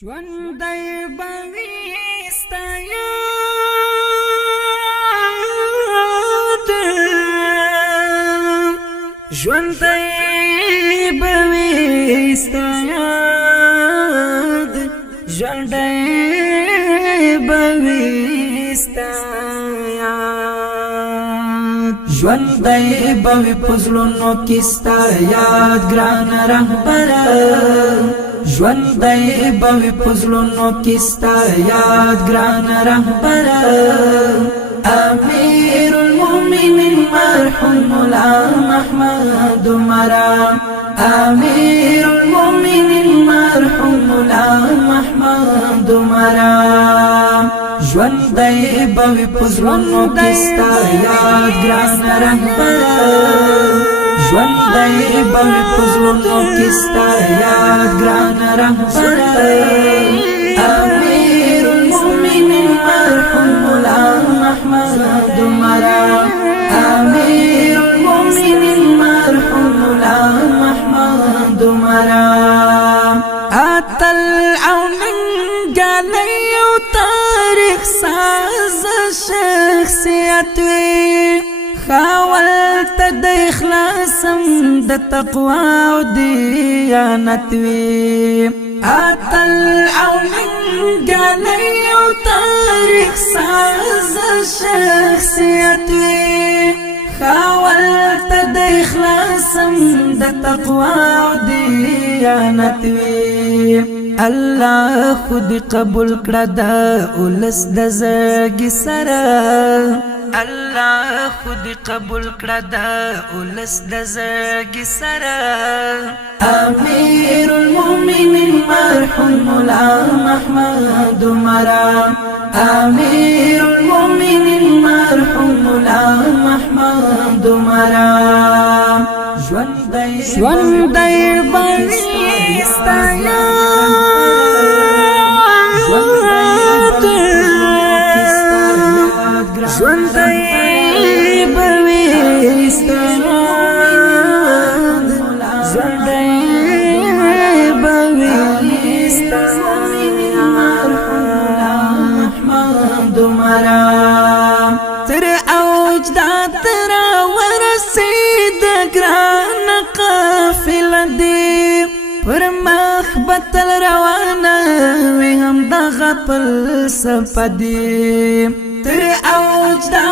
ژوندی به وي ستا یاد ژوندی به وي ستا یاد ژوندی به وي ستا یاد ژوندی به وي په زړونو کې ستا یاد ګران رهبره ژوندی به وي په زړونو کې ستا یاد ګران رهبره امیر المؤمنین مرحوم مولا محمد عمره امیر المؤمنین مرحوم مولا محمد عمره ژوندی به وي په زړونو کې ستا یاد ګران رهبره ژوندی به وي په زړونو کې ستا یاد ګران رهبره امیر المؤمنین مرحوم مولا محمد عمره امیر المؤمنین مرحوم مولا محمد عمره اتل او ننګلی او تاریخ ساز شخصیت وي خاول ته د اخلاصم د تقوا او دیانت وي اتل او ننګلی او تاریخ ساز شخصیت وي خاول ته د اخلاصم د تقوا او دیانت وي الله خود قبول کړه د اولس د زړګي سره الله خود قبول کړه د اولس د زړګي سره امیر المؤمنین مرحوم مولا محمد عمره امیر المؤمنین مرحوم مولا محمد عمره ژوندی به وي ستا یاد ژوندی به وي ستا یاد ژوندی به وي ستا محمد عمره تر اوج دا تر ورسید ګران قافله دی پر مخ بتل روانه وي هم دغه فلسفه دی تر اوج دا